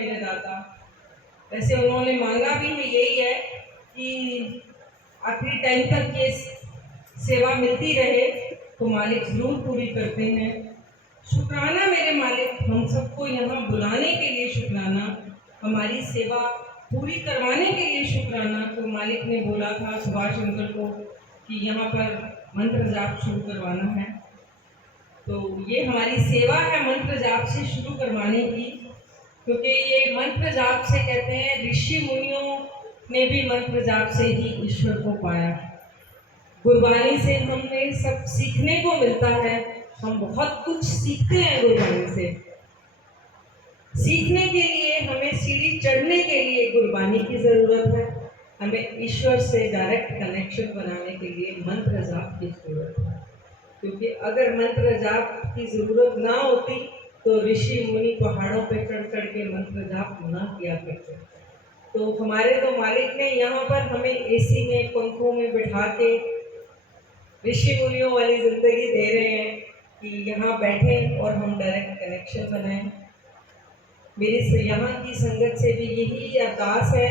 मेरे दाता। वैसे उन्होंने मांगा भी है, यही है कि आखिरी टाइम तक ये सेवा मिलती रहे, तो मालिक जरूर पूरी करते हैं। शुक्राना मेरे मालिक, हम सबको यहाँ बुलाने के लिए शुक्राना, हमारी सेवा पूरी करवाने के लिए शुक्राना। तो मालिक ने बोला था सुभाष अंकल को कि यहाँ पर मंत्र जाप शुरू करवाना है, तो ये हमारी सेवा है मंत्र जाप से शुरू करवाने की। क्योंकि ये मंत्र जाप से कहते हैं, ऋषि मुनियों ने भी मंत्र जाप से ही ईश्वर को पाया। गुरबानी से हमें सब सीखने को मिलता है, हम बहुत कुछ सीखते हैं गुरबानी से। सीखने के लिए हमें सीढ़ी चढ़ने के लिए गुरबानी की जरूरत है, हमें ईश्वर से डायरेक्ट कनेक्शन बनाने के लिए मंत्र जाप की जरूरत है। क्योंकि अगर मंत्र जाप की जरूरत ना होती तो ऋषि मुनि पहाड़ों पे चढ़ चढ़ के मंत्र जाप ना किया करते। तो हमारे तो मालिक ने यहाँ पर हमें एसी में, पंखों में बिठा के ऋषि मुनियों वाली जिंदगी दे रहे हैं कि यहाँ बैठे और हम डायरेक्ट कनेक्शन बनाएं। मेरी यहाँ की संगत से भी यही अरदास है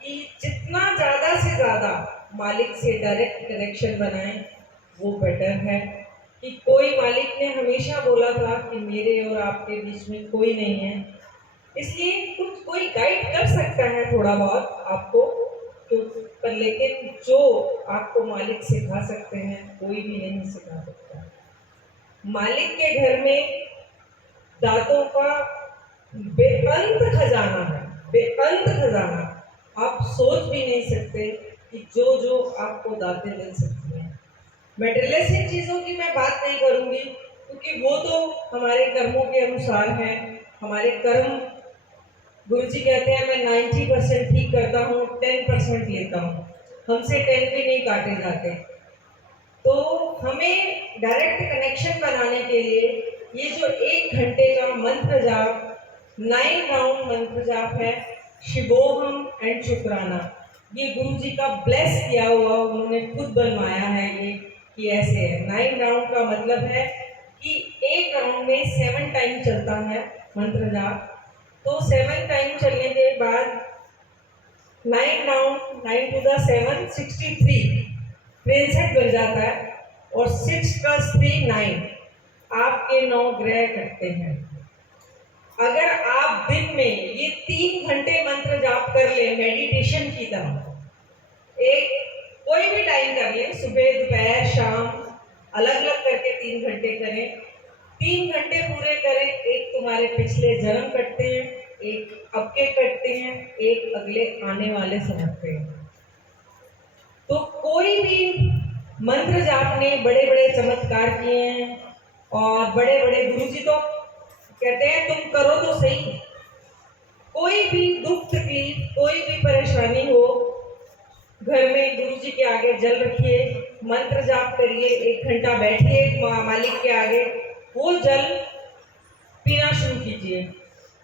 कि जितना ज़्यादा से ज़्यादा मालिक से डायरेक्ट कनेक्शन बनाएं वो बेटर है। कि कोई मालिक ने हमेशा बोला था कि मेरे और आपके बीच में कोई नहीं है, इसलिए कुछ कोई गाइड कर सकता है थोड़ा बहुत आपको, तो पर लेकिन जो आपको मालिक सिखा सकते हैं कोई भी नहीं सिखा सकता। मालिक के घर में दातों का बेअंत खजाना है, बेअंत खजाना। आप सोच भी नहीं सकते कि जो जो आपको दातें मिल सकती हैं। मेटेरियलिस्टिक चीज़ों की मैं बात नहीं करूंगी, क्योंकि वो तो हमारे कर्मों के अनुसार है। हमारे कर्म, गुरु जी कहते हैं मैं 90% ठीक करता हूँ, 10% लेता हूँ, हमसे 10 भी नहीं काटे जाते। तो हमें डायरेक्ट कनेक्शन बनाने के लिए ये जो 1 घंटे का मंत्र जाप, 9 राउंड मंत्र जाप है, शिवोहम एंड शुक्राना, ये गुरु जी का ब्लेस किया हुआ, उन्होंने खुद बनवाया है ये कि ऐसे है। 9 राउंड का मतलब है कि 1 राउंड में 7 टाइम चलता है मंत्र जाप। तो 7 टाइम चलने के बाद 9 राउंड, 9 to the 7 63 63 बन जाता है, और 6 + 3 9, आपके 9 ग्रह कटते हैं। अगर आप दिन में ये 3 घंटे मंत्र जाप कर ले मेडिटेशन की तरह, एक कोई भी टाइम कर ले, सुबह दोपहर शाम अलग अलग करके 3 घंटे करें, 3 घंटे पूरे करें, एक तुम्हारे पिछले जन्म कटते हैं, एक अब के कटते हैं, एक अगले आने वाले समझते हैं। तो कोई भी मंत्र जाप ने बड़े बड़े चमत्कार किए हैं, और बड़े बड़े गुरुजी तो कहते हैं तुम करो तो सही। कोई भी दुख तकलीफ, कोई भी परेशानी हो, घर में गुरु जी के आगे जल रखिए, मंत्र जाप करिए, 1 घंटा बैठिए मालिक के आगे, वो जल पीना शुरू कीजिए।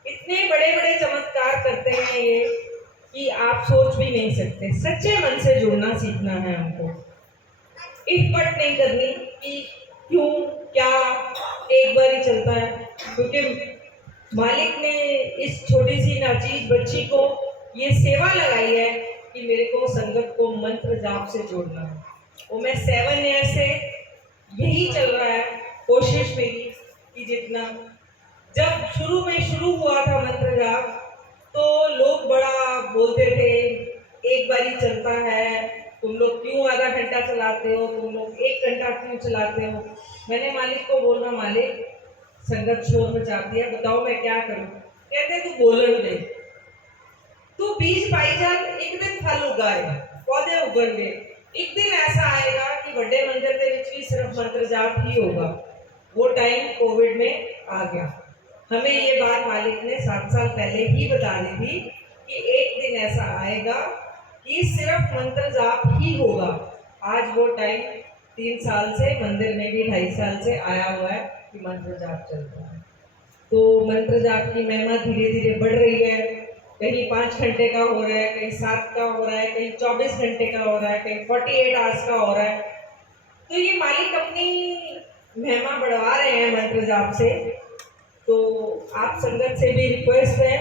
इतने बड़े बड़े चमत्कार करते हैं ये कि आप सोच भी नहीं सकते। सच्चे मन से जुड़ना सीखना है हमको, इटपट नहीं करनी कि क्यों क्या एक बार ही चलता है। क्योंकि मालिक ने इस छोटी सी नाचीज बच्ची को ये सेवा लगाई है कि मेरे को संगत को मंत्र जाप से जोड़ना है। वो मैं 7 ईयर से यही चल रहा है, कोशिश मेरी कि जितना, जब शुरू हुआ था मंत्र जाप तो लोग बड़ा बोलते थे एक बार ही चलता है, तुम लोग क्यों आधा घंटा चलाते हो, तुम लोग 1 घंटा क्यों चलाते हो। मैंने मालिक को बोला, मालिक संगत शोर मचाती है, बताओ मैं क्या करूं। कहते तू बोलन दे, तू बीज पाई जा, एक दिन फल उगाए, पौधे उगणगे। एक दिन ऐसा आएगा कि बड़े मंदिर के विच भी सिर्फ मंत्र जाप ही होगा। वो टाइम कोविड में आ गया। हमें ये बात मालिक ने 7 साल पहले ही बता दी थी कि एक दिन ऐसा आएगा कि सिर्फ मंत्र जाप ही होगा। आज वो टाइम 3 साल से, मंदिर में भी 2.5 साल से आया हुआ है कि मंत्र जाप चलता है। तो मंत्र जाप की महिमा धीरे धीरे बढ़ रही है। कहीं 5 घंटे का हो रहा है, कहीं 7 का हो रहा है, कहीं 24 घंटे का हो रहा है, कहीं 48 आवर्स का हो रहा है। तो ये मालिक अपनी महिमा बढ़वा रहे हैं मंत्र जाप से। तो आप संगत से भी रिक्वेस्ट है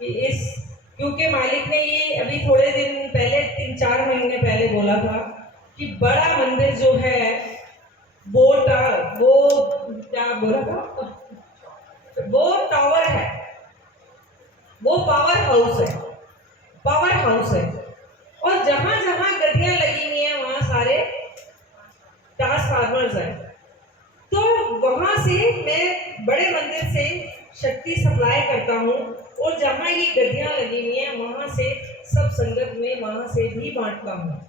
कि इस, क्योंकि मालिक ने ये अभी थोड़े दिन पहले 3-4 महीने पहले बोला था कि बड़ा मंदिर जो है वो क्या बोला था, वो टावर है, वो पावर हाउस है, पावर हाउस है। और जहां जहां गड्डियां लगी हुई हैं वहां सारे ट्रांसफार्मर्स हैं। तो वहां से मैं बड़े मंदिर से शक्ति सप्लाई करता हूँ, और जहां ये गड्डियां लगी हुई हैं वहां से सब संगत में वहां से भी बांटता हूँ।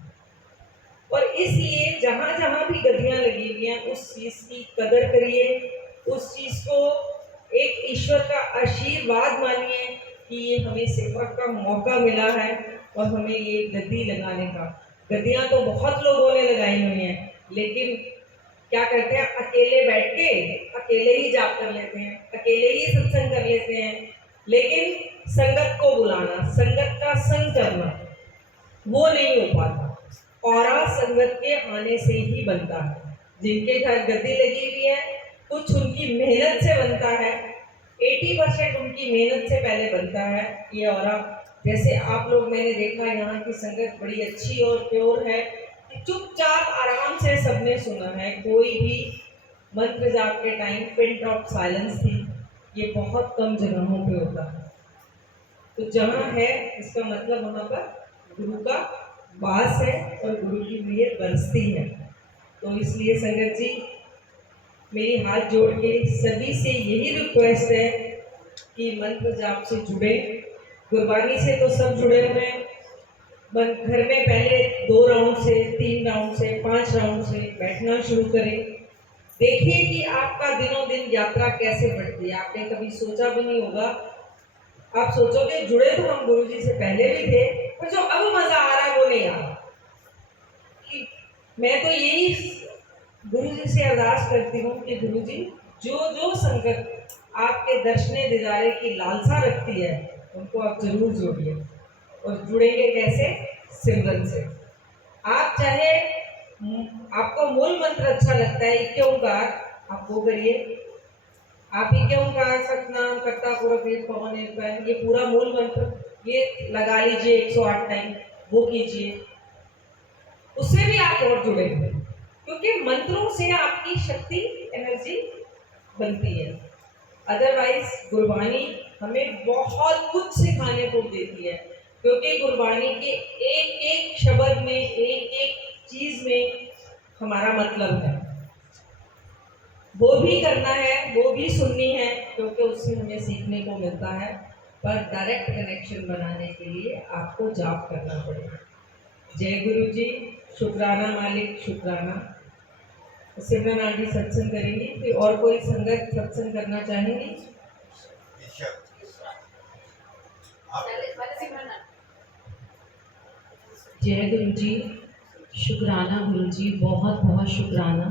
और इसलिए जहां जहां भी गड्डियां लगी हुई हैं उस चीज की कदर करिए, उस चीज को एक ईश्वर का आशीर्वाद मानिए कि ये हमें सेवा का मौका मिला है और हमें ये गद्दी लगाने का। गद्दियां तो बहुत लोगों ने लगाई हुई हैं, लेकिन क्या करते हैं, अकेले बैठ के अकेले ही जाप कर लेते हैं, अकेले ही सत्संग कर लेते हैं। लेकिन संगत को बुलाना, संगत का संग करना, वो नहीं हो पाता। और संगत के आने से ही बनता है। जिनके घर गद्दी लगी हुई है, कुछ उनकी मेहनत से बनता है, 80% उनकी मेहनत से पहले बनता है ये। और जैसे आप लोग, मैंने देखा यहाँ की संगत बड़ी अच्छी और प्योर है, चुपचाप आराम से सबने सुना है। कोई भी मंत्र जाप के टाइम पिन ड्रॉप साइलेंस थी, ये बहुत कम जगहों पे होता है। तो जहाँ है इसका मतलब वहाँ पर गुरु का वास है और गुरु की मेहर बरसती है। तो इसलिए संगत जी, मेरी हाथ जोड़ के सभी से यही रिक्वेस्ट है कि मंत्र जाप से जुड़े। गुरबानी से तो सब जुड़े हुए हैं, घर में पहले 2 राउंड से, 3 राउंड से, 5 राउंड से बैठना शुरू करें। देखिए कि आपका दिनों दिन यात्रा कैसे बढ़ती है। आपने कभी सोचा भी नहीं होगा, आप सोचोगे जुड़े तो हम गुरुजी से पहले भी थे, पर जो अब मजा आ रहा है वो नहीं आ रहा। मैं तो यही गुरुजी से अरदास करती हूँ कि गुरुजी, जो जो संगत आपके दर्शने दीदारे की लालसा रखती है उनको आप जरूर जोड़िए। और जुड़ेंगे कैसे? सिमरन से। आप चाहे आपको मूल मंत्र अच्छा लगता है इक्के ओंकार, आप वो करिए। आप इक्के ओंकार सतनाम कर्ता पुरख एक पवन एक पैन, ये पूरा मूल मंत्र ये लगा लीजिए 108 टाइम, वो कीजिए। उससे भी आप और जुड़ेंगे, क्योंकि मंत्रों से आपकी शक्ति, एनर्जी बनती है। अदरवाइज गुरबानी हमें बहुत कुछ सिखाने को देती है, क्योंकि गुरबानी के एक एक शब्द में, एक एक चीज में हमारा मतलब है। वो भी करना है, वो भी सुननी है, क्योंकि उससे हमें सीखने को मिलता है। पर डायरेक्ट कनेक्शन बनाने के लिए आपको जाप करना पड़ेगा। जय गुरु जी, शुक्राना मालिक, शुक्राना। सिमरन आंटी सत्संग करेंगी, फिर और कोई संगत सत्संग करना चाहेंगी? जय गुरु जी, शुक्राना गुरु जी, बहुत बहुत शुक्राना।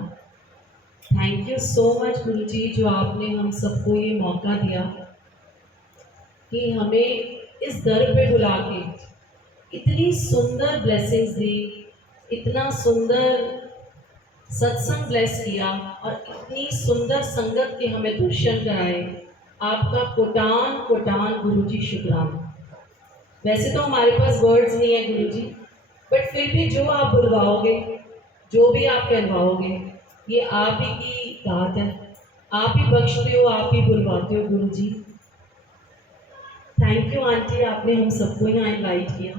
थैंक यू सो मच गुरु जी, जो आपने हम सबको ये मौका दिया कि हमें इस दर पे बुला के इतनी सुंदर ब्लेसिंग्स दी, इतना सुंदर सत्संग ब्लेस किया और इतनी सुंदर संगत के हमें दर्शन कराए। आपका कोटान कोटान गुरु जी शुक्राना। वैसे तो हमारे पास वर्ड्स नहीं है गुरु जी, बट फिर भी जो आप बुलवाओगे, जो भी आप कहलवाओगे, ये आप ही की दात है। आप ही बख्शते हो, आप ही बुलवाते हो गुरु जी। थैंक यू आंटी, आपने हम सबको यहाँ इनवाइट किया।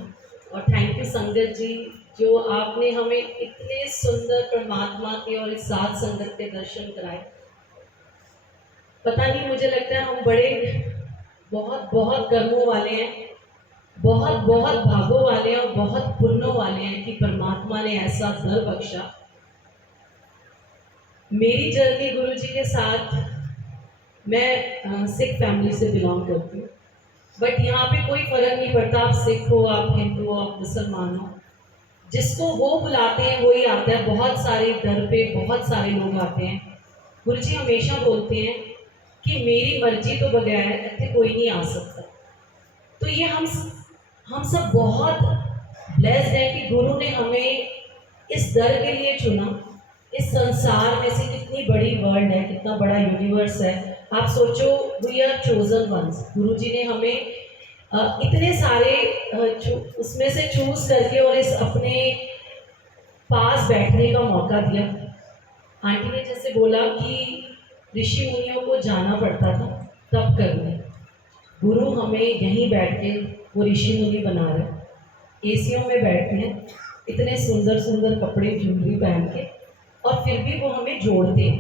और थैंक यू संगत जी, जो आपने हमें इतने सुंदर परमात्मा के और इस साथ संगत के दर्शन कराए। पता नहीं, मुझे लगता है हम बड़े बहुत बहुत कर्मों वाले हैं, बहुत बहुत भागों वाले हैं और बहुत पुण्यों वाले हैं कि परमात्मा ने ऐसा दर बख्शा। मेरी जर्नी गुरु जी के साथ, मैं सिख फैमिली से बिलोंग करती हूँ, बट यहाँ पे कोई फर्क नहीं पड़ता, आप सिख हो, आप हिंदू हो, आप मुसलमान हो, जिसको वो बुलाते हैं वही आता है। बहुत सारे दर पे बहुत सारे लोग आते हैं। गुरु जी हमेशा बोलते हैं कि मेरी मर्जी तो बगैर इतने कोई नहीं आ सकता। तो ये हम सब बहुत ब्लेस्ड हैं कि गुरु ने हमें इस दर के लिए चुना। इस संसार में से कितनी बड़ी वर्ल्ड है, कितना बड़ा यूनिवर्स है। आप सोचो, वी आर चोजन वंस। गुरु जी ने हमें इतने सारे उसमें से चूज करके और इस अपने पास बैठने का मौका दिया। आंटी ने जैसे बोला कि ऋषि मुनियों को जाना पड़ता था तब करने, गुरु हमें यहीं बैठ के वो ऋषि मुनि बना रहे, एसियों में बैठे हैं, इतने सुंदर सुंदर कपड़े ज्वेलरी पहन के, और फिर भी वो हमें जोड़ते हैं।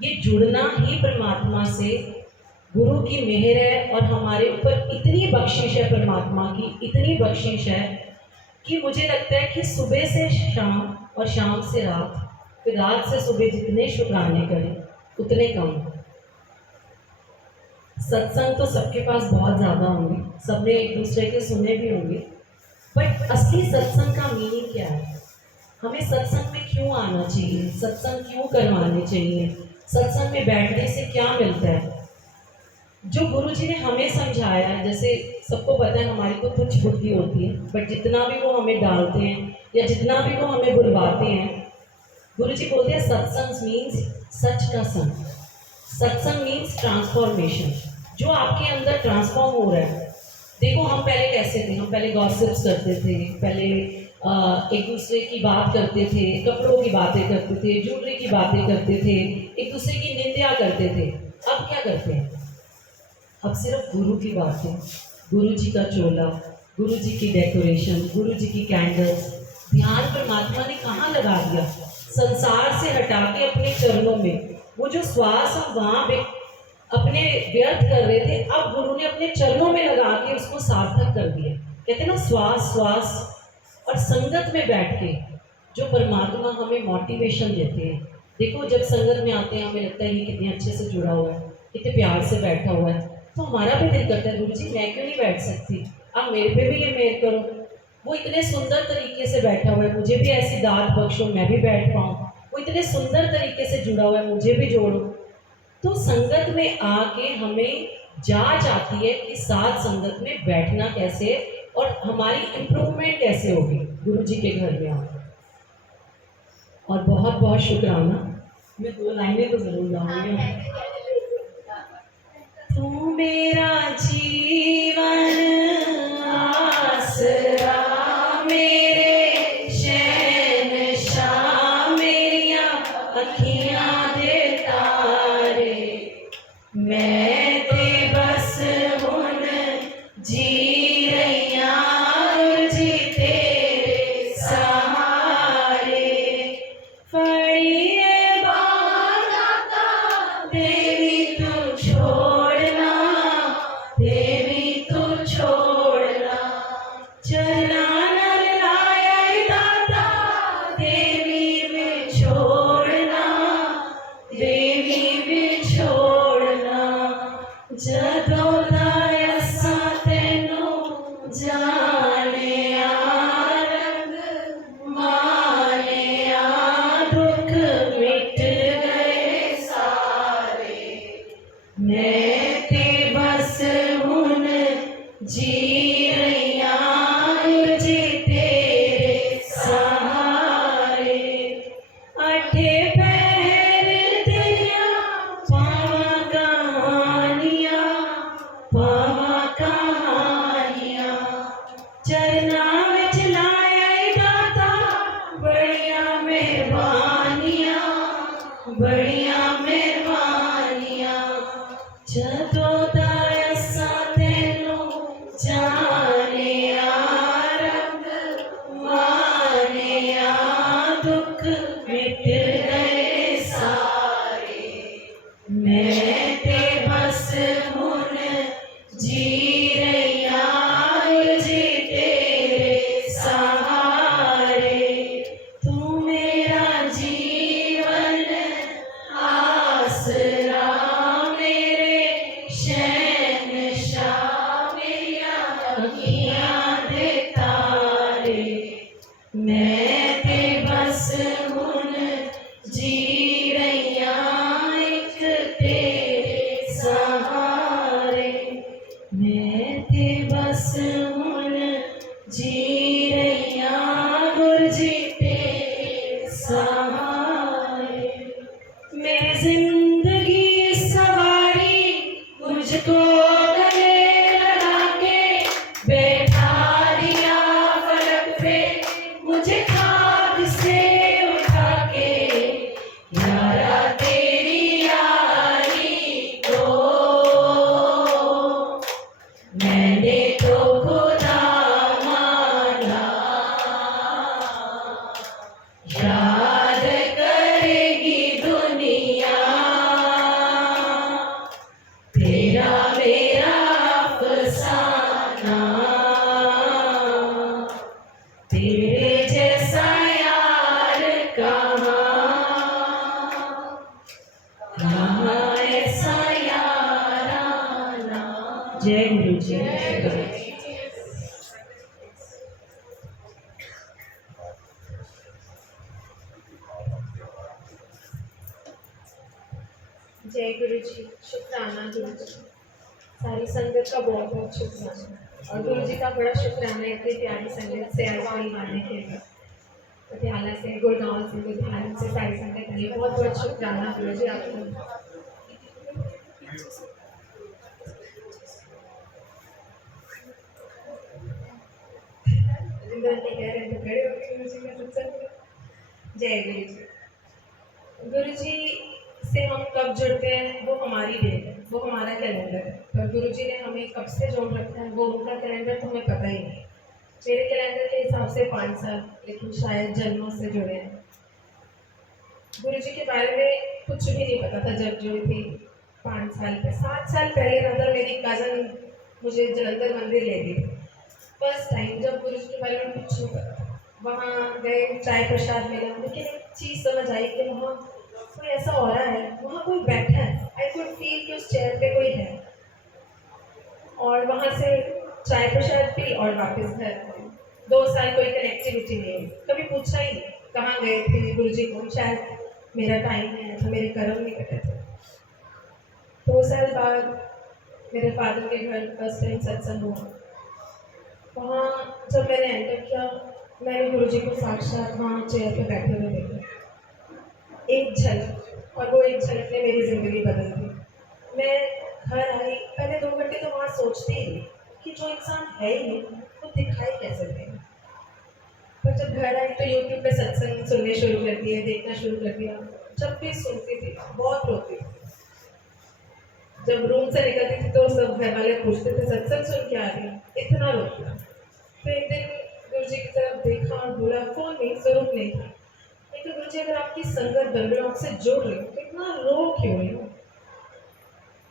ये जुड़ना ही परमात्मा से गुरु की मेहर है, और हमारे ऊपर इतनी बख्शिश है परमात्मा की, इतनी बख्शिश है कि मुझे लगता है कि सुबह से शाम और शाम से रात, फिर रात से सुबह जितने शुक्राने करें उतने कम। सत्संग तो सबके पास बहुत ज़्यादा होंगे, सबने एक दूसरे के सुने भी होंगे, बट असली सत्संग का मीनिंग क्या है? हमें सत्संग में क्यों आना चाहिए? सत्संग क्यों करवाने चाहिए? सत्संग में बैठने से क्या मिलता है? जो गुरु जी ने हमें समझाया है, जैसे सबको पता है हमारी तो कुछ बुद्धि होती है, बट जितना भी वो हमें डालते हैं या जितना भी वो हमें बुलवाते हैं, गुरु जी बोलते हैं सत्संग मीन्स सच का संग। सत्संग मीन्स ट्रांसफॉर्मेशन, जो आपके अंदर ट्रांसफॉर्म हो रहा है। देखो हम पहले कैसे थे, हम पहले गॉसिप्स करते थे, पहले एक दूसरे की बात करते थे, कपड़ों की बातें करते थे, ज्वेलरी की बातें करते थे, एक दूसरे की निंदा करते थे। अब क्या करते हैं? अब सिर्फ गुरु की बातें, गुरु जी का चोला, गुरु जी की डेकोरेशन, गुरु जी की कैंडल्स। ध्यान परमात्मा ने कहाँ लगा दिया? संसार से हटा के अपने चरणों में। वो जो श्वास हम वहाँ पे अपने व्यर्थ कर रहे थे, अब गुरु ने अपने चरणों में लगा के उसको सार्थक कर दिया। कहते हैं ना, श्वास श्वास और संगत में बैठ के जो परमात्मा हमें मोटिवेशन देते हैं। देखो जब संगत में आते हैं हमें लगता है ये कितने अच्छे से जुड़ा हुआ है, कितने प्यार से बैठा हुआ है, तो हमारा भी दिल करता है गुरु जी मैं क्यों नहीं बैठ सकती, आप मेरे पे भी ये मेहर करो। वो इतने सुंदर तरीके से बैठा हुआ है, मुझे भी ऐसी दात बख्शो मैं भी बैठ पाऊँ। वो इतने सुंदर तरीके से जुड़ा हुआ है, मुझे भी जोड़ो। तो संगत में आके हमें जांच आती है कि साथ संगत में बैठना कैसे और हमारी इम्प्रूवमेंट कैसे होगी गुरु जी के घर में आकर। और बहुत बहुत शुक्राना। मैं 2 लाइनें तो जरूर गाऊंगी। तू मेरा जीवन आसरा, मेरे शहंशाह, मेरिया अखियां दे तारे, मैं ते बस हुन जी रहिया जी तेरे सहारे। फड़िए बाता देवी तू छोड़ना, देवी तू छोड़ना, चरना नर लाया दाता, देवी में छोड़ना, देवी में छोड़ना। जदों दा असां तैनूं जाने आ, रंग माने आ, दुख मिट गए सारे, मैं ते बस हुन जी रहिया जी तेरे सहारे। अठे पैर तेरिया पावा कहानियां, पावा कहानियां, चरना विच लाया दाता, बड़िया मेहरबानियां, बड़िया मेहरबानियां। जदों दा असां तैनूं जाने आ, रंग माने आ, दुख मिट गए सारे, मैं ते बस हुन जी रहिया जी तेरे सहारे। तू मेरा जीवन आसरा, मेरे शहंशाह, मेरिया अखियां दे तारे, मैं ते बस हुन जी रहिया एक तेरे सहारे, मैं ते बस हुन जी रहिया गुरु जी तेरे सहारे। मैं जिंदगी सवारी मुझको गले लगा के, मैंने तो खुदा माना, याद करेगी दुनिया तेरा मेरा अफसाना, तेरे जैसा यार कहाँ ऐसा याराना। जय गुरु जी। जय गुरु जी, शुक्राना गुरु जी। सारी संगत का बहुत बहुत शुक्राना और गुरु जी का बड़ा शुक्राना इतनी प्यारी संगत से आज कोई आने के लिए, पटियाला से, गुड़गांव से, लुधियाना से सारी संगत के लिए बहुत बहुत शुक्राना गुरु जी आपको। जिंदर जी कह रहे थे खड़े होकर गुरु जी का सत्संग। जय गुरु जी। गुरु जी से हम कब जुड़ते हैं वो हमारी डेट है, वो हमारा कैलेंडर है, पर गुरु जी ने हमें कब से जोड़ रखा है वो उनका कैलेंडर तो हमें पता ही नहीं। मेरे कैलेंडर के हिसाब से 5 साल, लेकिन शायद जन्मों से जुड़े हैं। गुरु जी के बारे में कुछ भी नहीं पता था जब जुड़ी थी 5 साल पे। 7 साल पहले मतलब मेरी कज़न मुझे जलंधर मंदिर ले गई थी फर्स्ट टाइम, जब गुरु जी के बारे में कुछ नहीं पता था। वहाँ गए, चाय प्रसाद मिला, लेकिन एक चीज़ समझ आई कि वहाँ कोई ऐसा हो रहा है, वहाँ कोई बैठा है। आई कुड फील कि उस चेयर पे कोई है। और वहाँ से चाय प्रसाद पी और वापस घर। 2 साल कोई कनेक्टिविटी नहीं हुई, कभी पूछा ही नहीं कहाँ गए थे गुरु जी को, शायद मेरा टाइम है तो मेरे कर्म नहीं कटे थे। 2 साल बाद मेरे फादर के घर फर्स्ट टाइम सत्संग हुआ। वहाँ जब मैंने एंटर किया, मैंने गुरु जी को साक्षात वहाँ चेयर पे बैठे हुए देखा, एक झलक, और वो एक झलक ने मेरी ज़िंदगी बदल दी। मैं घर आई, पहले 2 घंटे तो वहाँ सोचती ही कि जो इंसान है ही नहीं वो दिखाई कैसे देगा। पर जब घर आई तो यूट्यूब पे सत्संग सुनने शुरू कर दिए, देखना शुरू कर दिया। जब भी सुनती थी बहुत रोती थी। जब रूम से निकलती थी तो सब घर वाले पूछते थे सत्संग सुन के आ रही, इतना रोती थी। तो एक दिन गुरु जी की तरफ देखा और बोला, कौन नहीं, स्वरूप नहीं था। लेकिन गुरु जी अगर आपकी संगत बन रही हो, आपसे जुड़ रही हो, तो इतना रो क्यों रही हो?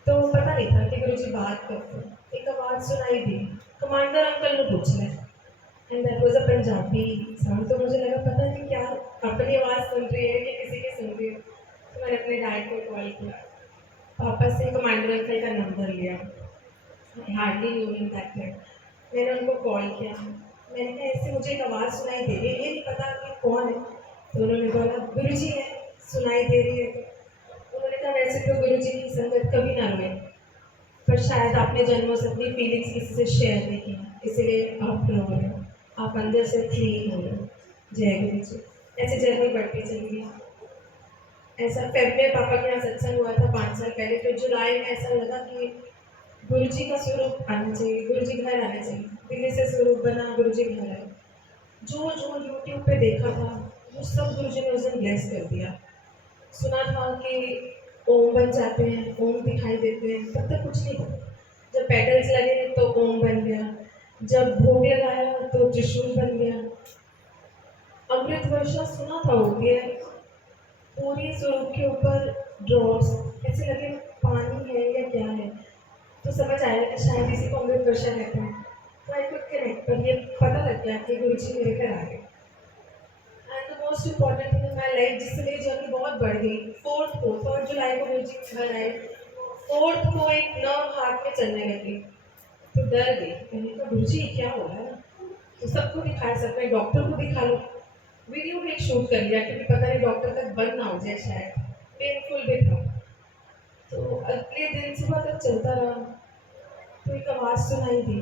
तो पता नहीं था कि गुरु जी बात करते हैं। एक आवाज़ सुनाई दी, कमांडर अंकल ने पूछ लिया, and that was a Punjabi sound. तो मुझे लगा पता नहीं क्या अपनी आवाज़ सुन रही है कि किसी की सुन रही है। तो मैंने अपने डैड को कॉल किया, पापा से कमांडर अंकल का नंबर लिया, hardly new in that time. मैंने उनको कॉल किया, मैंने कहा ऐसे मुझे एक आवाज़ सुनाई दे रही है, ये नहीं पता कि कौन है। तो उन्होंने बोला गुरु जी है, सुनाई दे रही है। उन्होंने कहा वैसे तो गुरु जी की संगत कभी ना रोए, पर शायद आपने जन्मों से अपनी फीलिंग्स किसी से शेयर नहीं की, इसलिए आप रो रहे हो, आप अंदर से क्लीन हो रहे हो। जय गुरु जी। ऐसे जर्नी बढ़ती चली गई। ऐसा फेब में पापा के यहाँ सत्संग हुआ था 5 साल पहले, तो जुलाई में ऐसा लगा कि गुरु जी का स्वरूप आना चाहिए, गुरु जी घर आना चाहिए। दिल्ली से स्वरूप बना, गुरु जी घर आए। जो जो यूट्यूब पे देखा था वो सब गुरु जी ने उस दिन ब्लेस कर दिया। सुना था कि ओम बन जाते हैं, ओम दिखाई देते हैं, तब तक कुछ नहीं था। जब पेटल्स लगे तो ओम बन गया, जब भोग लगाया तो त्रिशूल बन गया। अमृत वर्षा सुना था होती है, पूरी स्वरूप के ऊपर ड्रॉप्स ऐसे लगे, पानी है या क्या है। तो समझ आया कि शायद इसी को अमृत वर्षा कहते हैं। तो आई कुड कनेक्ट, पर ये पता लग गया कि गुरु जी मेरे घर आ गए। And the most important thing in my life, जिससे मेरी जर्नी बहुत बढ़ गई, 4 जुलाई को गुरु जी घर आए। 4 को एक नर्व हाथ में चलने लगी, तो डर गई। मैंने कहा गुरु जी क्या हो रहा है? तो सबको दिखा सकते हैं, डॉक्टर को दिखा लो। वीडियो भी एक शूट कर लिया, क्योंकि पता नहीं डॉक्टर तक बंद ना हो जाए, शायद पेनफुल भी था। तो अगले दिन सुबह तक चलता रहा, तो एक आवाज़ सुनाई दी,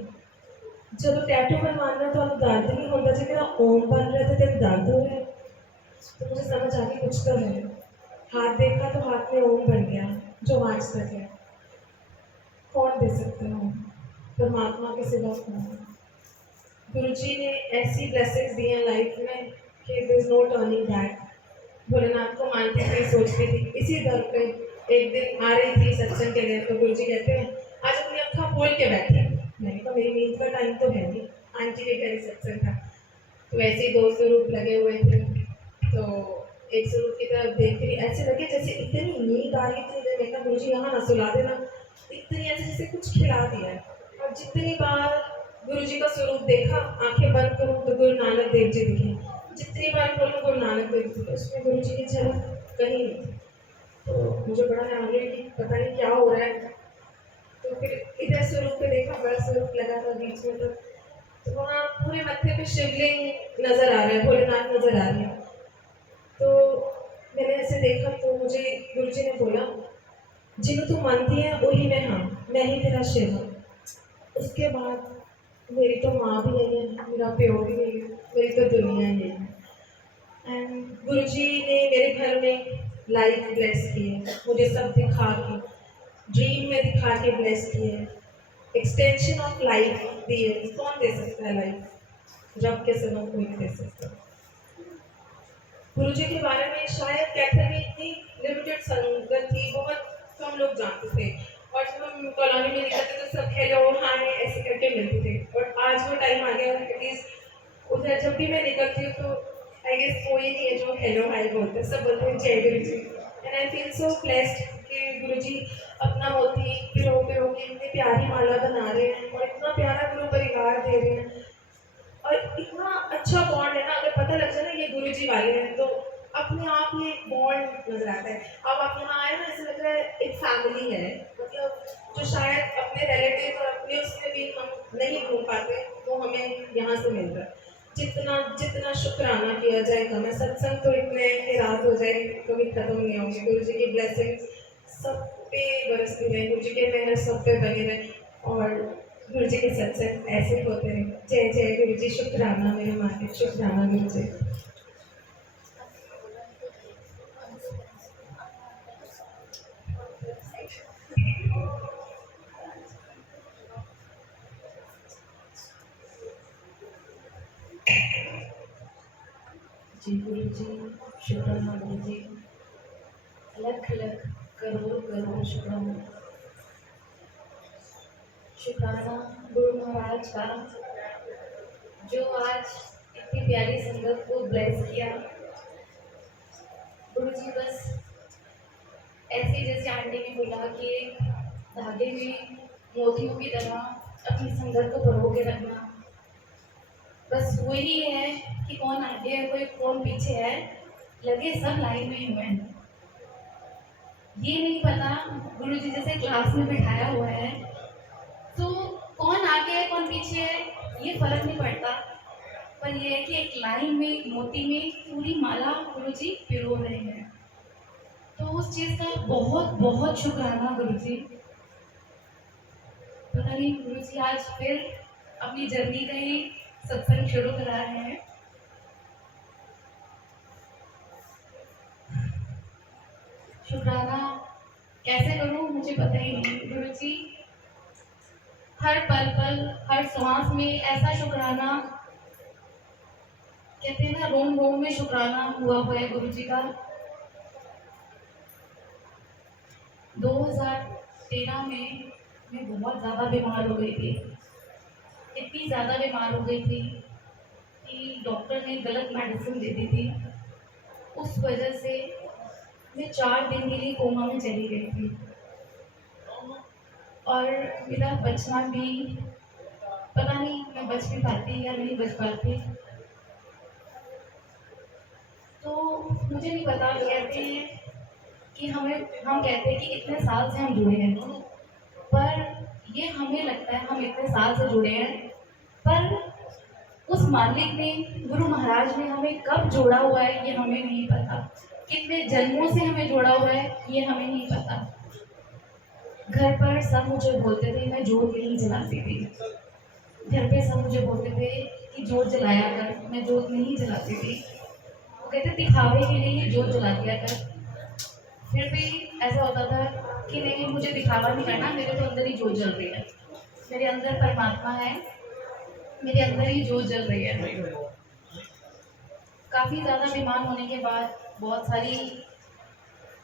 ਜਦੋਂ टैटू बनवाना तो दर्द नहीं होता, जो मेरा ओम बन रहा था तेरे दर्द हो रहा है। तो मुझे समझ आ गई कुछ तो है। हाथ देखा तो हाथ में ओम बन गया, जो आज तक है। कौन दे सकता है ओम? परमात्मा के सिवा कौन? गुरु जी ने ऐसी ब्लेसिंग्स दी हैं लाइफ में कि there is no turning back. Bholenath को मानती थी, सोचती थी, इसी दर पे एक दिन आ रही थी सत्संग के लिए, तो गुरु जी कहते हैं आज अपनी अक्खा खोल के बैठी। मैंने मेरी नींद का टाइम तो है नहीं, आंटी के घर ही सत्संग था, तो वैसे ही 2 स्वरूप लगे हुए थे। तो एक स्वरूप की तरफ देख रही, ऐसे लगे जैसे इतनी नींद आ रही थी, मैंने कहा गुरु जी यहाँ ना सुला देना, इतनी ऐसे जैसे कुछ खिला दिया है। और जितनी बार गुरु जी का स्वरूप देखा, आंखें बंद करूँ तो गुरु नानक देव जी दिखे, जितनी बार खोलूँ गुरु नानक देव जी दिखे, उसमें गुरु जी की झलक कहीं नहीं थी। तो मुझे बड़ा हैरान हुआ कि पता नहीं क्या हो रहा है। तो फिर इधर स्वरूप पे देखा, बड़ा स्वरूप लगा था बीच में, तो वहाँ पूरे मत्थे पे शिवलिंग नजर आ रहा है, भोलेनाथ नजर आ रहे हैं। तो मैंने ऐसे देखा तो मुझे गुरुजी ने बोला, जिन्हों तू मानती है वही मैं ही तेरा शिव हूँ। उसके बाद मेरी तो माँ भी नहीं है, मेरा प्यो भी नहीं है, मेरी तो दुनिया ही है। एंड गुरुजी ने मेरे घर में लाइफ ब्लेस की है, मुझे सब दिखा के, ड्रीम में दिखा के ब्लेस किए है, एक्सटेंशन ऑफ लाइफ दी है। कौन दे सकता है लाइफ? रब के सिवा कोई नहीं दे सकता। गुरुजी के बारे में शायद कहते हैं इतनी लिमिटेड संगत थी, बहुत कम लोग जानते थे, और जब हम कॉलोनी में निकलते तो सब हेलो हाय ऐसे करके मिलते थे। और आज वो टाइम आ गया है, एटलीस्ट उधर जब भी मैं निकलती हूँ तो आई गेस कोई नहीं है जो हेलो हाय बोलते हैं, सब बोलते हैं जय Guru ji. And I feel so blessed कि गुरु जी अपना मोती पिरो पिरो के इतनी प्यारी माला बना रहे हैं और इतना प्यारा गुरु परिवार दे रहे हैं, और इतना अच्छा बॉन्ड है ना। अगर पता लग जाए ना ये गुरु जी वाले हैं तो अपने आप ही एक बॉन्ड नजर आता है। अब आप यहाँ आए ना, ऐसा लग रहा है एक फैमिली है, मतलब जो शायद अपने रिलेटिव और अपने उसमें भी हम नहीं घूम पाते, वो हमें यहाँ से मिल रहा है। जितना जितना शुक्राना किया जाए कम है। सत्संग तो इतने हैं कि रात हो जाए कभी खत्म नहीं होंगे। गुरु जी की ब्लेसिंग सब पे बरसती रहे, गुरु जी के मेहर सब पे बने रहे, और गुरु जी के सत्संग ऐसे ही होते रहे। जय जय गुरु जी। शुक्राना मेरे मालिक, शुक्राना गुरु जी। जी गुरु जी, शुक्राना गुरु जी, लख लख करोड़ करोड़ शुक्राना। शुक्राना गुरु महाराज का जो आज इतनी प्यारी संगत को ब्लेस किया। गुरु जी बस ऐसे जैसे आंटी ने बोला कि धागे में मोतियों की तरह अपनी संगत को परो के रखना, बस वही है कि कौन आगे है कोई कौन पीछे है, लगे सब लाइन में हुए हैं। ये नहीं पता, गुरु जी जैसे क्लास में बिठाया हुआ है तो कौन आगे है कौन पीछे है ये फर्क नहीं पड़ता, पर ये है कि एक लाइन में एक मोती में पूरी माला गुरु जी पिरो रहे हैं। तो उस चीज का बहुत बहुत शुक्राना गुरु जी। पता नहीं गुरु जी आज फिर अपनी जर्नी का ही सत्संग शुरू करा रहे हैं। शुक्राना कैसे करूं मुझे पता ही नहीं। गुरु जी हर पल पल हर श्वास में ऐसा शुक्राना, कहते हैं ना रोम रोम में शुक्राना हुआ है गुरु जी का। 2013 में मैं बहुत ज़्यादा बीमार हो गई थी, इतनी ज़्यादा बीमार हो गई थी कि डॉक्टर ने गलत मेडिसिन दे दी थी। उस वजह से मैं 4 दिन के लिए कोमा में चली गई थी, और मेरा बचना भी पता नहीं मैं बच भी पाती या नहीं बच पाती। तो मुझे नहीं पता, कहते हैं कि हम कहते हैं कि इतने साल से हम जुड़े हैं, पर ये हमें लगता है हम इतने साल से जुड़े हैं, पर उस मालिक ने गुरु महाराज ने हमें कब जोड़ा हुआ है ये हमें नहीं पता, कितने जन्मों से हमें जोड़ा हुआ है ये हमें नहीं पता। घर पर सब मुझे बोलते थे मैं जोत नहीं जलाती थी, घर पे सब मुझे बोलते थे कि जोत जलाया कर, मैं जोत नहीं जलाती थी। वो कहते दिखावे के लिए जोत जला दिया कर, फिर भी ऐसा होता था कि नहीं मुझे दिखावा नहीं करना, मेरे तो अंदर ही जोत जल रही है, मेरे अंदर परमात्मा है, मेरे अंदर ही जोत जल रही है। काफ़ी ज़्यादा बीमार होने के बाद बहुत सारी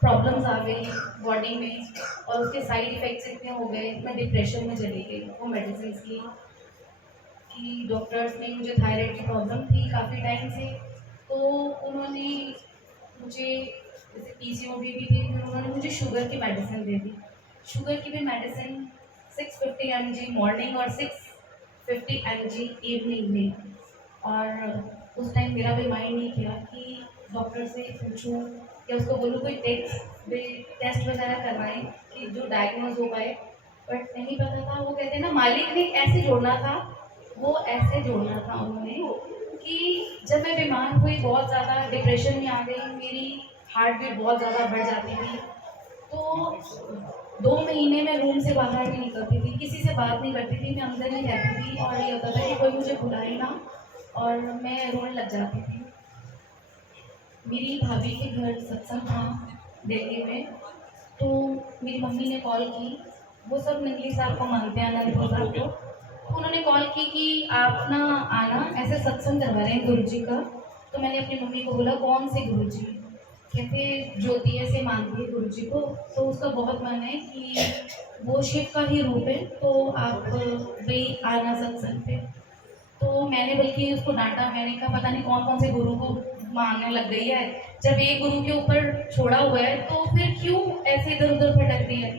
प्रॉब्लम्स आ गई बॉडी में, और उसके साइड इफ़ेक्ट्स इतने हो गए, मैं डिप्रेशन में चली गई वो मेडिसिन की। कि डॉक्टर्स ने मुझे थायराइड की प्रॉब्लम थी काफ़ी टाइम से, तो उन्होंने मुझे जैसे पीसीओडी भी थी, फिर उन्होंने मुझे शुगर की मेडिसिन दे दी। शुगर की भी मेडिसिन 650 mg मॉर्निंग और 650 mg इवनिंग में। और उस टाइम मेरा भी माइंड नहीं किया कि डॉक्टर से पूछूं या उसको बोलूँ कोई टेस्ट वगैरह करवाएं कि जो डायग्नोज हो पाए, बट नहीं पता था। वो कहते हैं ना, मालिक ने ऐसे जोड़ना था, वो ऐसे जोड़ना था उन्होंने कि जब मैं बीमार हुई, बहुत ज़्यादा डिप्रेशन में आ गई, मेरी हार्ट बीट बहुत ज़्यादा बढ़ जाती थी। तो 2 महीने मैं रूम से बाहर नहीं निकलती थी, किसी से बात नहीं करती थी, मैं अंदर ही रहती थी और ये होता था कि कोई मुझे बुलाए ना, और मैं रोने लग जाती थी। मेरी भाभी के घर सत्संग था दिल्ली में, तो मेरी मम्मी ने कॉल की। वो सब नंगली साहब को मानते हैं, अनंतपुर साहब को। तो उन्होंने कॉल की कि आप ना आना, ऐसे सत्संग करवा रहे हैं गुरु जी का। तो मैंने अपनी मम्मी को बोला, कौन से गुरु जी? कहते ज्योति ऐसे मानती है गुरु जी को, तो उसका बहुत मन है कि वो शिव का ही रूप है, तो आप भी आना सत्संग पे। तो मैंने बल्कि उसको डांटा, मैंने कहा पता नहीं कौन कौन से गुरु को मानने लग गई है, जब एक गुरु के ऊपर छोड़ा हुआ है तो फिर क्यों ऐसे इधर उधर भटकती है।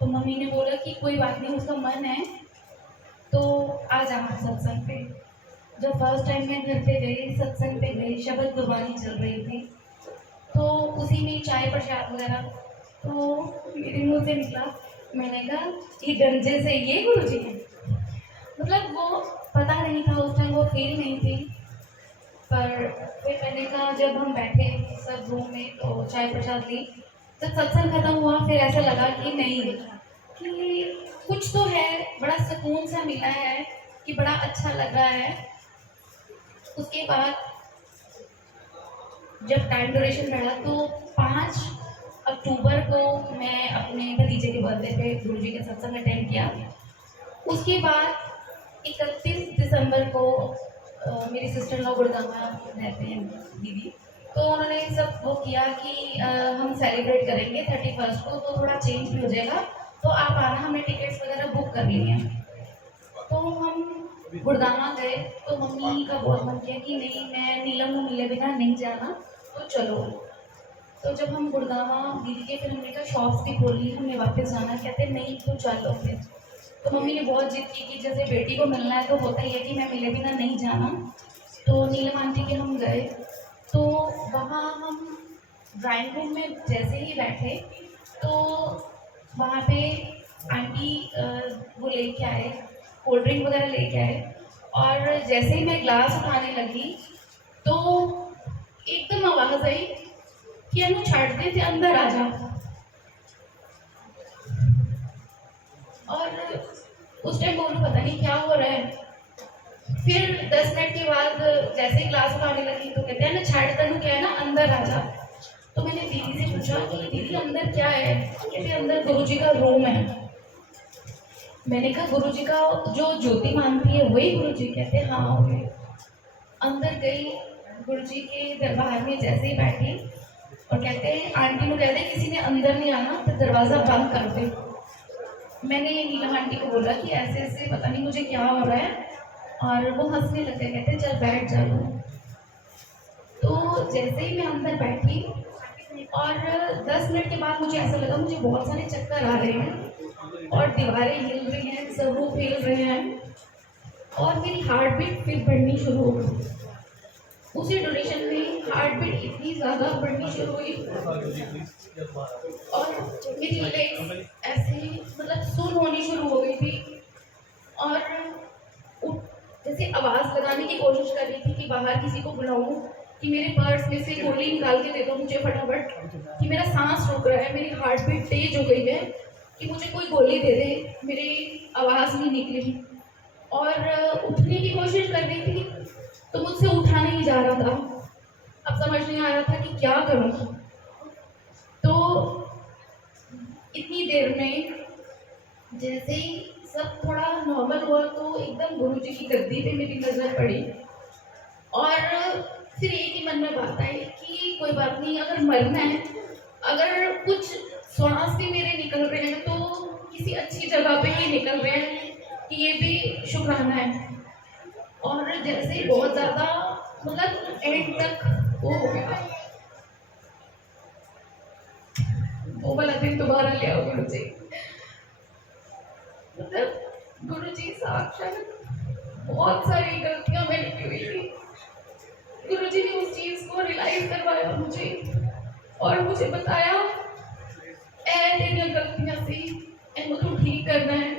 तो मम्मी ने बोला कि कोई बात नहीं, उसका मन है तो आ जाना सत्संग पे। जब फर्स्ट टाइम मैं घर पे गई, सत्संग पे गई, शब्द गुरबानी चल रही थी, तो उसी में चाय प्रसाद वगैरह, तो मेरे मुंह से निकला, मैंने कहा ये गंजे से ये गुरु जी हैं। मतलब वो पता नहीं था उस टाइम, वो फील नहीं थी। पर फिर मैंने कहा, जब हम बैठे सब रूम में तो चाय प्रसाद ली, जब सत्संग खत्म हुआ फिर ऐसा लगा कि नहीं, कि कुछ तो है, बड़ा सुकून सा मिला है, कि बड़ा अच्छा लग रहा है। उसके बाद जब टाइम ड्यूरेशन बढ़ा तो 5 अक्टूबर को मैं अपने भतीजे के बर्थडे पे गुरुजी के सत्संग अटेंड किया। उसके बाद 31 दिसंबर को मेरी सिस्टर लॉ गुड़गांव रहते हैं दीदी, तो उन्होंने सब वो किया कि हम सेलिब्रेट करेंगे 31 को, तो थोड़ा चेंज भी हो जाएगा, तो आप आना, हमने टिकट्स वगैरह बुक कर ली हैं। तो हम गुड़गांव गए, तो मम्मी का बहुत मन किया कि नहीं, मैं नीलम को मिले बिना नहीं जाना, तो चलो। तो जब हम गुड़गांव दीदी के, फिर हमने कहा शॉप्स भी खोल ली, हमने वापस जाना, कहते नहीं तो चलो फिर। तो मम्मी ने बहुत जिद की कि जैसे बेटी को मिलना है तो होता ही है कि मैं मिले बिना नहीं जाना। तो नीलम आंटी के हम गए, तो वहाँ हम ड्राइंग रूम में जैसे ही बैठे तो वहाँ पे आंटी वो लेके आए, कोल्ड ड्रिंक वगैरह लेके आए, और जैसे ही मैं ग्लास उठाने लगी तो एकदम आवाज़ आई कि अनु छाट दे थे, अंदर आ जाओ। और उस टाइम बोलूँ पता नहीं क्या हो रहा है। फिर 10 मिनट के बाद जैसे ही क्लास उठाने लगी तो कहते हैं ना, छाड़ तनु क्या है ना, अंदर आ जा। तो मैंने दीदी से पूछा कि दीदी अंदर क्या है? कहते अंदर गुरुजी का रूम है। मैंने कहा गुरुजी का जो ज्योति मानती है वही गुरुजी? कहते हाँ वही। अंदर गई, गुरुजी के दरबार में जैसे ही बैठी और कहते हैं आंटी को कहते किसी ने अंदर नहीं आना, तो दरवाज़ा बंद कर दे। मैंने नीलम आंटी को बोला कि ऐसे ऐसे पता नहीं मुझे क्या हो रहा है, और वो हंसने लगे, कहते चल बैठ जा। तो जैसे ही मैं अंदर बैठी और 10 मिनट के बाद मुझे ऐसा लगा, मुझे बहुत सारे चक्कर आ रहे हैं और दीवारें हिल रही हैं, सबूत हिल रहे हैं, और मेरी हार्ट बीट फिर बढ़नी शुरू हो गई। उसी ड्यूरेशन में हार्ट बीट इतनी ज़्यादा बढ़नी शुरू हुई और मेरी लेग्स ऐसे मतलब सुन होनी शुरू हो गई थी, और जैसे आवाज़ लगाने की कोशिश कर रही थी कि बाहर किसी को बुलाऊं, कि मेरे पर्स में से गोली निकाल के दे दो मुझे फटाफट, कि मेरा सांस रुक रहा है, मेरी हार्ट बीट तेज हो गई है, कि मुझे कोई गोली दे दे, मेरी आवाज़ नहीं निकली। और उठने की कोशिश कर रही थी तो मुझसे उठा नहीं जा रहा था। अब समझ नहीं आ रहा था कि क्या करूं। तो इतनी देर में जैसे ही सब थोड़ा नॉर्मल हुआ तो एकदम गुरुजी की गद्दी पे मेरी नज़र पड़ी, और फिर एक ही मन में बात आई कि कोई बात नहीं, अगर मरना है, अगर कुछ श्वास भी मेरे निकल रहे हैं तो किसी अच्छी जगह पे ही निकल रहे हैं, कि ये भी शुक्राना है। और जैसे बहुत ज़्यादा मतलब एंड तक वो हो गया, वो वाला दिन दोबारा ले आओ गुरु जी। मतलब गुरु जी साक्षात बहुत सारी गलतियां मैंने की हुई थी, गुरु जी ने उस चीज को रियलाइज करवाया मुझे और मुझे बताया ए तेरी गलतियां थी, इनको तू ठीक करना है।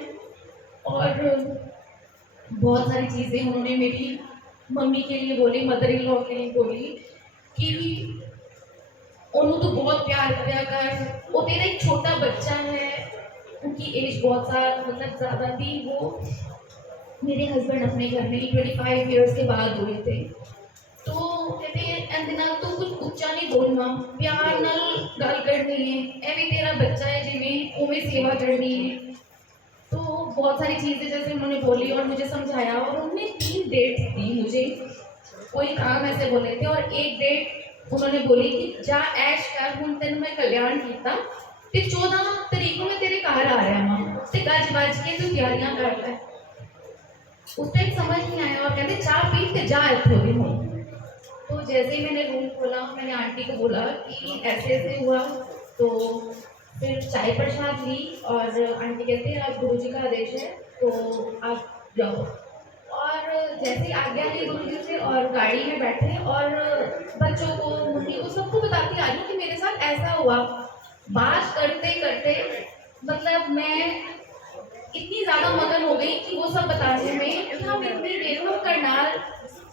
और बहुत सारी चीजें उन्होंने मेरी मम्मी के लिए बोली, मदर इन लॉ के लिए बोली कि उन्होंने तो बहुत प्यार किया कर, वो तेरा एक छोटा बच्चा है, उनकी एज बहुत साल मतलब ज़्यादा थी, वो मेरे हस्बैंड अपने घर में 25 ईयर्स के बाद हुए थे। तो कहते हैं अंजना तो कुछ ऊंचा नहीं बोलना, प्यार नाल गल करनी है, एवं तेरा बच्चा है जिन्हें उमें सेवा करनी है। तो बहुत सारी चीज़ें जैसे उन्होंने बोली और मुझे समझाया, और उन्होंने 3 डेट दी मुझे, कोई काम ऐसे बोले थे, और एक डेट उन्होंने बोली कि जा ऐश कर, हूँ तेन मैं कल्याण किया ते 14 तरीक को मैं तेरे घर आ रहा मां ते गज बज के तू तैयारियां कर ले। उस टाइम समझ नहीं आया और कहते चाह पी के जा इतों भी हूँ। तो जैसे ही मैंने रूम खोला, मैंने आंटी को बोला कि ऐसे ऐसे हुआ, तो फिर चाय प्रसाद ली और आंटी कहते हैं आज गुरु जी का आदेश है तो आप जाओ। और जैसे ही आज्ञा ली गुरु जी से और गाड़ी में बैठे और बच्चों को, मम्मी को, सबको बताती आ रही हूँ कि मेरे साथ ऐसा हुआ। बात करते करते मतलब मैं इतनी ज़्यादा मगन हो गई कि वो सब बताने में कि हम इतनी देर में करनाल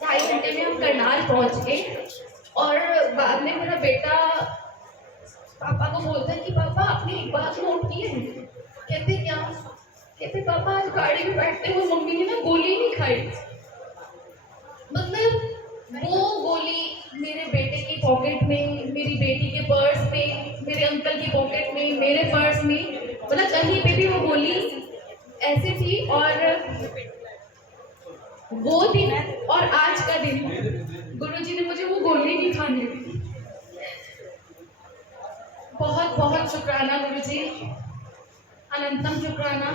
2.5 घंटे में हम करनाल पहुँच गए। और बाद में मेरा बेटा पापा को बोलता है कि पापा आपने एक बात नोट की है? कहते क्या? कहते पापा आज गाड़ी में बैठते हुए मम्मी ने ना गोली नहीं खाई। मतलब वो गोली मेरे बेटे की पॉकेट में, मेरी बेटी के पर्स में, मेरे अंकल की पॉकेट में, मेरे पर्स में, मतलब कहीं पे भी वो गोली ऐसी थी। और वो दिन और आज का दिन गुरुजी ने मुझे वो गोली नहीं खाने दी। बहुत बहुत शुक्राना गुरुजी, अनंतम शुक्राना।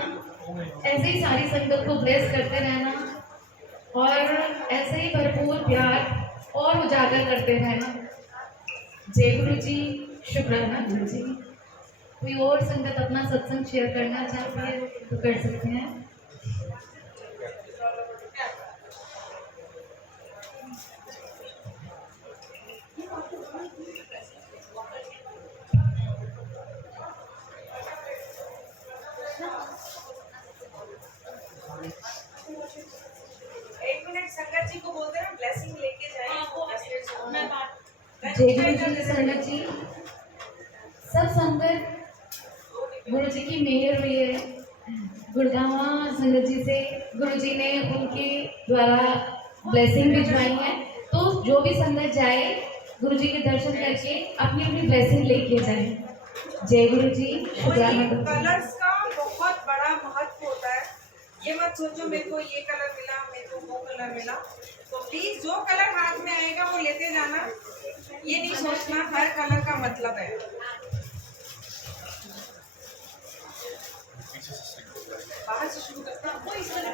ऐसे ही सारी संगत को ब्लेस करते रहना और ऐसे ही भरपूर प्यार और उजागर करते रहना। जय गुरु जी, शुक्राना गुरु जी। कोई और संगत अपना सत्संग शेयर करना चाहते हैं तो कर सकते हैं। एक मिनट संगत जी को बोलते हैं ब्लेसिंग लेके जाए। जय गुरु जी संगत जी, सब संगत गुरु जी की मेहर हुई है। गुड़गावा संगत जी से गुरु जी ने उनके द्वारा ब्लेसिंग भिजवाई है। तो जो भी संगत जाए गुरु जी के दर्शन करके अपनी अपनी ब्लेसिंग लेके जाए। जय गुरु जी, शुक्राना। कलर्स का बहुत बड़ा महत्व होता है। ये मत सोचो मेरे को ये कलर मिला, मेरे को वो कलर मिला। तो प्लीज जो कलर हाथ में आएगा वो लेते जाना। ये नहीं सोचना हर कलर का मतलब है। बाहर से शुरू करते हैं। वो इस तरह